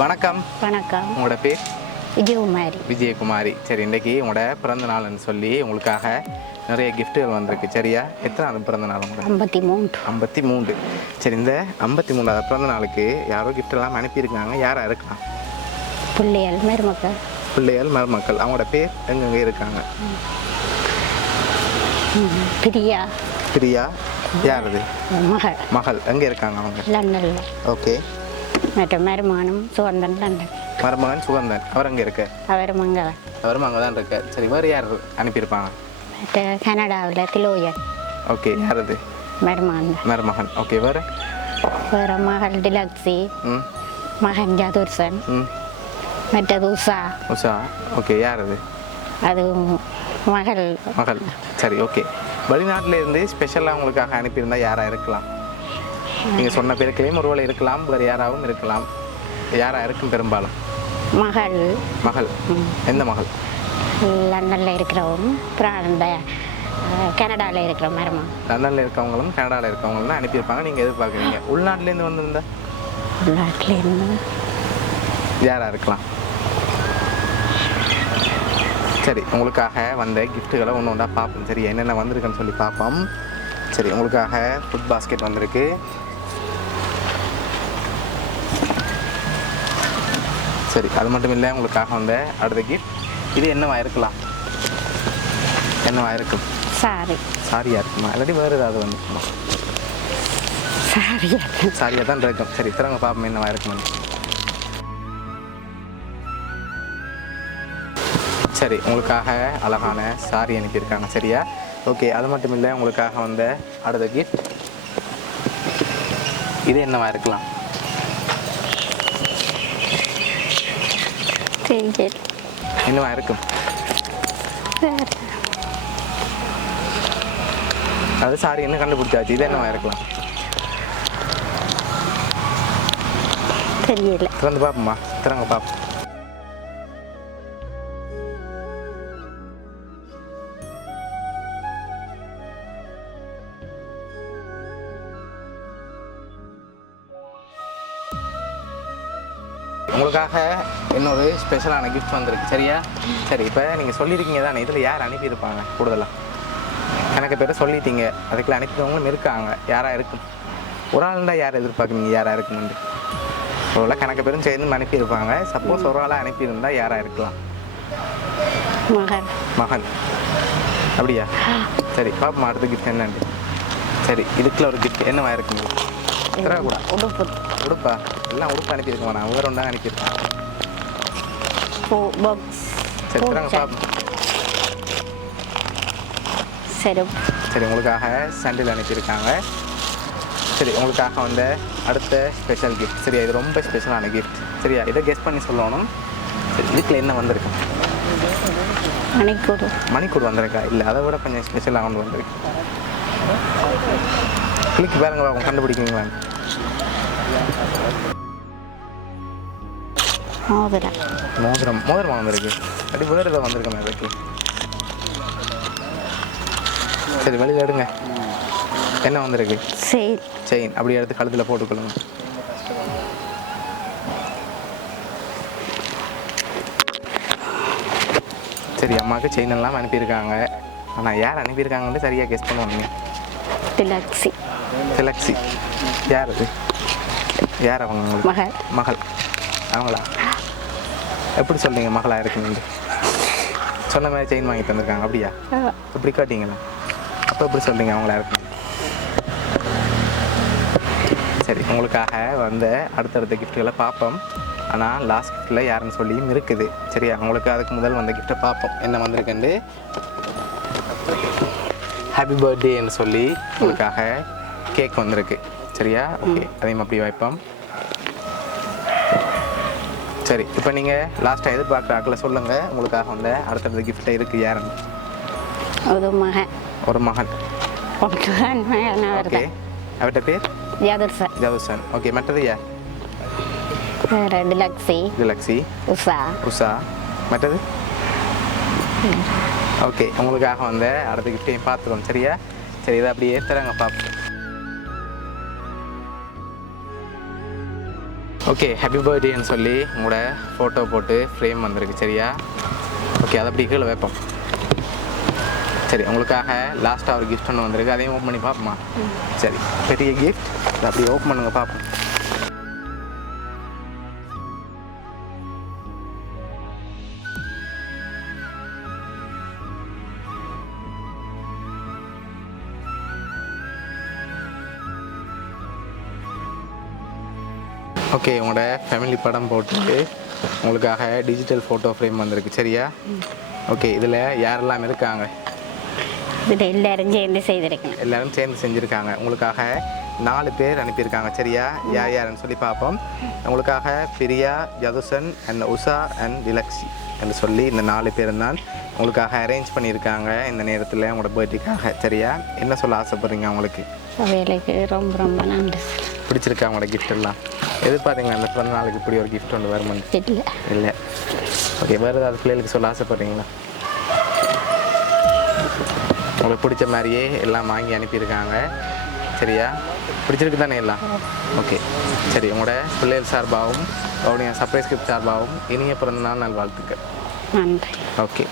வணக்கம். வணக்கம். உங்களோட பேர்? விஜயகுமாரி. விஜயகுமாரி. சரி, இன்றைக்கி உங்களோட பிறந்த நாள்னு சொல்லி உங்களுக்காக நிறைய கிஃப்ட்டுகள் வந்திருக்கு. சரியா? எத்தனாவது பிறந்த நாள் உங்களுக்கு? 53. 53. சரி, இந்த 53வது பிறந்த நாளுக்கு யாரோ கிஃப்டெல்லாம் அனுப்பியிருக்காங்க. யாராக இருக்கலாம்? பிள்ளைகள், மருமக்கள். பிள்ளைகள், மருமக்கள். அவங்களோட பேர் எங்கெங்கே இருக்காங்க? பிரியா. பிரியா யார் அது? மகள். மகள் எங்கே இருக்காங்க அவங்க? லண்டனில். ஓகே. மற்ற மருமகனும் சுகந்தன் லண்டன். மருமகன் சுகந்தன். அவர் எங்கே இருக்க? அவர் மங்களன். அவரும் அங்கே தான் இருக்க. சரி, வேறு யார் அனுப்பியிருப்பாங்க? மற்ற கனடாவில் திலோயன். ஓகே. யார் அது? மருமகன். மருமகன். ஓகே. வேறு? வேறு மகள் டிலக்ஸி. மகன் ஜதுர்சன். மற்றது உஷா. உஷா. ஓகே. யார் அது? அது மகள். மகள். சரி, ஓகே. வெளிநாட்டில் இருந்து ஸ்பெஷலாக உங்களுக்காக அனுப்பியிருந்தா யாராக இருக்கலாம்? நீங்கள் சொன்ன பேருக்களையும் ஒருவேளை இருக்கலாம், வேறு யாராகவும் இருக்கலாம். யாராக இருக்கும் பெரும்பாலும்? மகள். மகள். எந்த மகள்? லண்டனில் இருக்கிறவங்க, அப்புறம் கனடாவில் இருக்கிற மருமகன். லண்டனில் இருக்கவங்களும் கனடாவில் இருக்கவங்களும் தான் அனுப்பியிருப்பாங்க. நீங்கள் எதிர்பார்க்குறீங்க. உள்நாட்டிலேருந்து வந்திருந்தா? உள்நாட்டிலேருந்து யாராக இருக்கலாம்? சரி, உங்களுக்காக வந்த கிஃப்ட்டுகளை ஒன்று ஒன்றா பார்ப்போம். சரி, என்னென்ன வந்திருக்குன்னு சொல்லி பார்ப்போம். சரி, உங்களுக்காக ஃபுட் பாஸ்கெட் வந்திருக்கு. சரி, அது மட்டும் இல்லை, உங்களுக்காக வந்த அடுத்த கிஃப்ட் இது என்னவா இருக்கலாம்? என்னவா இருக்கும்? சாரி. சாரியாக இருக்குமா? இல்லாட்டி வேறு ஏதாவது வந்துருக்குமா? சாரியாக தான் இருக்கும். சரி, திறங்க பார்ப்போம் என்னவா இருக்குமா. சரி, உங்களுக்காக அழகான சாரி அனுப்பியிருக்காங்க. சரியா? ஓகே. அது மட்டும் இல்லை, உங்களுக்காக வந்த அடுத்த கிஃப்ட் இது என்னவா இருக்கலாம்? என்னவா இருக்கும்? அது சாரி என்ன கண்டுபிடிச்சாச்சு. இது என்னவா இருக்கலாம்? தெரியல. திறந்து பார்ப்போம்மா. திறங்க பார்ப்போம். உங்களுக்காக இன்னொரு ஸ்பெஷலான கிஃப்ட் வந்திருக்கு. சரியா? சரி, இப்போ நீங்கள் சொல்லியிருக்கீங்க தானே, இதில் யார் அனுப்பியிருப்பாங்க? கூடுதலாக எனக்கு பேர் சொல்லிட்டீங்க. அதுக்குள்ள அனுப்பினவங்களும் இருக்காங்க. யாராக இருக்கும்? ஒரு ஆள்தான் யார் எதிர்பார்க்குறீங்க? யாராக இருக்குன்னு அவ்வளோ கணக்கு பேரும் சேர்ந்து அனுப்பியிருப்பாங்க. சப்போஸ் ஒரு ஆளாக அனுப்பியிருந்தால் யாராக இருக்கலாம்? மகன். மகன். அப்படியா? சரி, பாப்பா அடுத்த கிஃப்ட் என்னன்னு. சரி, இதுக்குள்ள ஒரு கிஃப்ட் என்னவா இருக்குங்க? கூட உடுப்பு. உடுப்பா? எல்லாம் உடுப்பு அனுப்பியிருக்க வேணாம், வேறு ஒன்றா அனுப்பியிருக்கேன். சரி, திறங்க பாப்போம். சரி, உங்களுக்காக சாண்டில் அனுப்பியிருக்காங்க. சரி, உங்களுக்காக வந்த அடுத்த ஸ்பெஷல் கிஃப்ட். சரியா? இது ரொம்ப ஸ்பெஷலான கிஃப்ட். சரியா? இதை கெஸ் பண்ணி சொல்லணும். சரி, இதுக்குள்ள என்ன வந்திருக்கு? மணிக்கூடு. மணிக்கூடு வந்திருக்கா? இல்லை, அதை விட கொஞ்சம் ஸ்பெஷலாக ஒன்று வந்திருக்கு. கிளிக் பாருங்க, அவங்க கண்டுபிடிக்கிறீங்களா? மோதிரம். மோதிரம். மோதிரமாக வந்திருக்கு. அப்படி வேறு ஏதாவது வந்திருக்கேன் அதுக்கு. சரி, வெளியில் எடுங்க. என்ன வந்திருக்கு? செயின். அப்படி எடுத்து கழுத்தில் போட்டுக்கொள்ளுங்க. சரி, அம்மாவுக்கு செயின் எல்லாம் அனுப்பியிருக்காங்க. ஆனால் யார் அனுப்பியிருக்காங்கன்னு சரியாக கெஸ் பண்ணுவாங்க. டிலக்ஸி. டிலக்ஸி. யார் அது? யார் அவங்க? உங்களுக்கு மகள். மகள். அவங்களா? எப்படி சொல்றீங்க மகளாக இருக்குன்னு? சொன்ன மாதிரி செயின் வாங்கி தந்திருக்காங்க. அப்படியா? எப்படி காட்டிங்களா? அப்போ எப்படி சொல்கிறீங்க அவங்களா இருக்கு? சரி, உங்களுக்காக வந்த அடுத்தடுத்த கிஃப்ட்டுகளை பார்ப்போம். ஆனால் லாஸ்ட் கிஃப்ட்டில் யாருன்னு சொல்லியும் இருக்குது. சரியா? உங்களுக்கு அதுக்கு முதல் வந்த கிஃப்ட்டை பார்ப்போம் என்ன வந்திருக்குன்னு. ஹாப்பி பர்த்டேன்னு சொல்லி உங்களுக்காக கேக் வந்திருக்கு. சரியா? ஓகே, அதையும் அப்படி வைப்போம். சரி, இப்போ நீங்கள் லாஸ்ட்டாக எதிர்பார்க்குற ஆக்கில் சொல்லுங்கள். உங்களுக்காக வந்த அடுத்தடுத்த கிஃப்ட்டை இருக்குது யாருன்னு. ஒரு மகன். ஒரு மகன். ஓகே, அவர்கிட்ட பேர்? ஜதுர்சன். ஜதுர்சன். ஓகே. மற்றது யார்? டிலக்ஸி. உஷா. மற்றது? ஓகே, உங்களுக்காக வந்த அடுத்த கிஃப்ட்டையும் பார்த்துக்கோம். சரியா? சரி, இதை அப்படியே தராங்க பார்ப்போம். ஓகே ஹாப்பி பர்த்டேன்னு சொல்லி உங்களோட ஃபோட்டோ போட்டு ஃப்ரேம் வந்திருக்கு சரியா? ஓகே அதை அப்படி கீழே வைப்போம். சரி உங்களுக்காக லாஸ்ட்டாக ஒரு கிஃப்ட் ஒன்று வந்திருக்கு, அதையும் ஓப்பன் பண்ணி பார்ப்போமா? சரி பெரிய கிஃப்ட், அதை அப்படி ஓப்பன் பண்ணுங்க பார்ப்போம். ஓகே உங்களோட ஃபேமிலி படம் போட்டு உங்களுக்காக டிஜிட்டல் ஃபோட்டோ ஃப்ரேம் வந்திருக்கு சரியா? ஓகே இதில் யாரெல்லாம் இருக்காங்க? இது எல்லாரும் சேர்ந்து செய்திருக்கேன். எல்லாரும் சேர்ந்து செஞ்சுருக்காங்க. உங்களுக்காக 4 பேர் அனுப்பியிருக்காங்க சரியா? யார் யாருன்னு சொல்லி பார்ப்போம். உங்களுக்காக பிரியா, யதுசன் அண்ட் உஷா அண்ட் டிலக்ஸி என்று சொல்லி இந்த 4 பேரும் தான் உங்களுக்காக அரேஞ்ச் பண்ணியிருக்காங்க இந்த நேரத்தில் உங்களோட பர்த்டேக்காக சரியா? என்ன சொல்ல ஆசைப்படுறீங்க உங்களுக்கு? வேலைக்கு ரொம்ப ரொம்ப நன்றி. பிடிச்சிருக்கா உங்களோட கிஃப்ட் எல்லாம்? எதிர்பார்த்தீங்களா அந்த பிறந்த நாளுக்கு இப்படி ஒரு கிஃப்ட் ஒன்று வருமானு? இல்லை இல்லை. ஓகே வேறு ஏதாவது பிள்ளைகளுக்கு சொல்ல ஆசைப்படுறீங்களா? உங்களுக்கு பிடிச்ச மாதிரியே எல்லாம் வாங்கி அனுப்பியிருக்காங்க சரியா? பிடிச்சிருக்கு தானே எல்லாம்? ஓகே சரி உங்களோட பிள்ளைகள் சார்பாகவும் அவருடைய சர்ப்ரைஸ் கிஃப்ட் சார்பாகவும் இனிய பிறந்த நாள் நல்வாழ்த்துக்கள். நன்றி. ஓகே